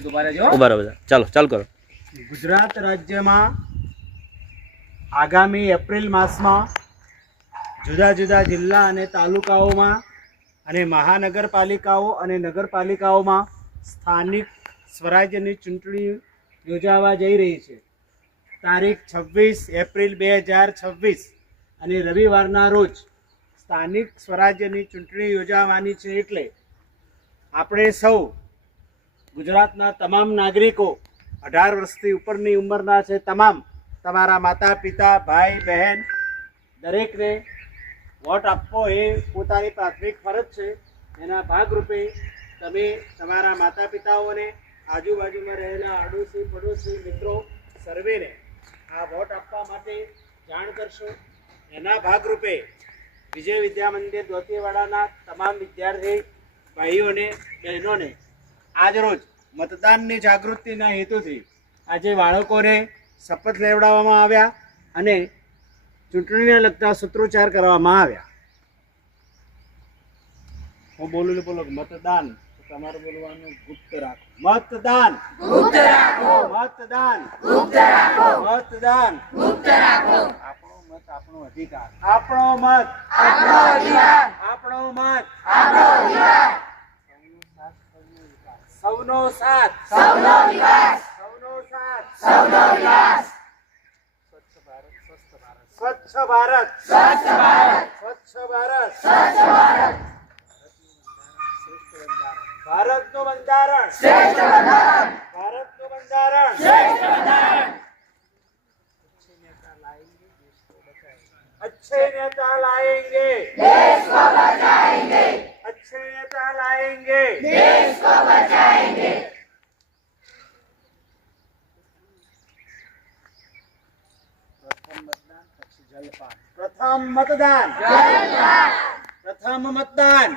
વ્યવસ્થિત ઉભા રહેજો. ઉભા રહો બધા. ચાલો ચાલુ કરો. ગુજરાત રાજ્યમાં આગામી એપ્રિલ માસમાં જુદા જુદા જિલ્લા અને તાલુકાઓમાં અને મહાનગરપાલિકાઓ અને નગરપાલિકાઓમાં સ્થાનિક સ્વરાજ્યની ચૂંટણી યોજાવા જઈ રહી છે. તારીખ 26 એપ્રિલ 2026 અને રવિવારના રોજ સ્થાનિક સ્વરાજ્યની ચૂંટણી યોજાવાની છે. એટલે આપણે સૌ ગુજરાતના તમામ નાગરિકો 18 વર્ષથી ઉપરની ઉંમરના છે તમામ તમારા માતા પિતા ભાઈ બહેન દરેકને વોટ આપવો એ પોતાની પ્રાથમિક ફરજ છે. એના ભાગરૂપે તમે તમારા માતા પિતાઓને આજુબાજુમાં રહેલા આડોશી પડોશી મિત્રો સર્વેને આ વોટ આપવા માટે જાણ કરશો. એના ભાગરૂપે વિજય વિદ્યા મંદિર દોતીવાડાના તમામ વિદ્યાર્થી ભાઈઓને બહેનોને આજરોજ મતદાનની જાગૃતિના હેતુથી આજે બાળકોને શપથ લેવડાવવામાં આવ્યા અને ચૂંટણીને લગતા સૂત્રોચ્ચાર કરવામાં આવ્યા. હું બોલું બોલો મતદાન, તમારે બોલવાનું ગુપ્ત રાખો. મતદાન ગુપ્ત રાખો. મતદાન ગુપ્ત રાખો. મતદાન ગુપ્ત રાખો. આપણો મત આપણો અધિકાર. આપણો મત આપણો અધિકાર. આપણો મત આપણો અધિકાર. સૌનો સાથ સૌનો વિકાસ. સૌનો સાથ સૌનો વિકાસ. સ્વચ્છ ભારત સ્વચ્છ ભારત. સ્વચ્છ ભારત સ્વચ્છ ભારત. ભારતનું બંધારણ શ્રેષ્ઠ બંધારણ. ભારતનું બંધારણ શ્રેષ્ઠ બંધારણ. अच्छे नेता लाएंगे देश को बचाएंगे. अच्छे नेता लाएंगे देश को बचाएंगे. प्रथम मतदान. प्रथम मतदान.